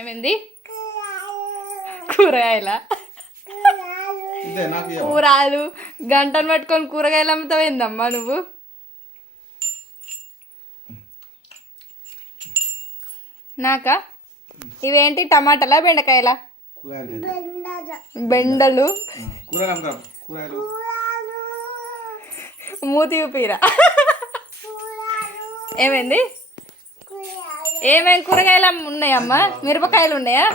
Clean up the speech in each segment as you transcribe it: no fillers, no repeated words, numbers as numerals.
ఏమైంది? కూరగాయల కూరలు గంటను పట్టుకొని కూరగాయలు అమ్ముతావేందమ్మా నువ్వు? నాకా? ఇవేంటి టమాటాలా బెండకాయలా? బెండలు మూతి చూపిరా. ఏమైంది? ఏమేమి కూరగాయలు ఉన్నాయమ్మా? మిరపకాయలు ఉన్నాయా?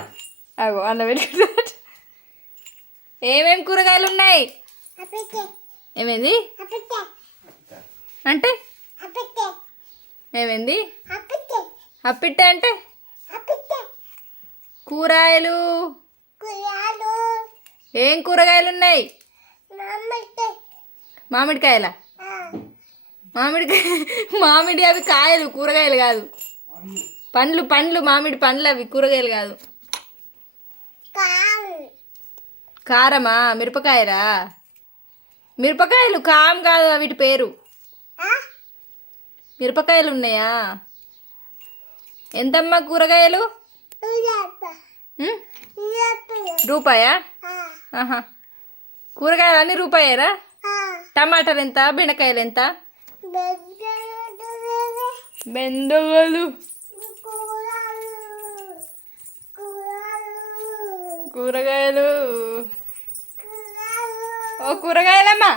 అగో అన్న పెట్టుకుంటా. ఏమేమి కూరగాయలు ఉన్నాయి? ఏమైంది అంటే? ఏమైంది? అప్పిట్టే అంటే కూరగాయలు. ఏం కూరగాయలు ఉన్నాయి? మామిడికాయలా? మామిడి అవి కాయలు, కూరగాయలు కాదు. పండ్లు మామిడి పండ్లు అవి, కూరగాయలు కాదు. కారమా? మిరపకాయరా? మిరపకాయలు కారం కాదు వీటి పేరు. మిరపకాయలు ఉన్నాయా? ఎంతమ్మా కూరగాయలు? రూపాయా? ఆహా, కూరగాయలు అన్నీ రూపాయేరా? టమాటాలు ఎంత? బెండకాయలు ఎంత? బెండలు కూరగాయలు. ఓ కూరగాయలమ్మా.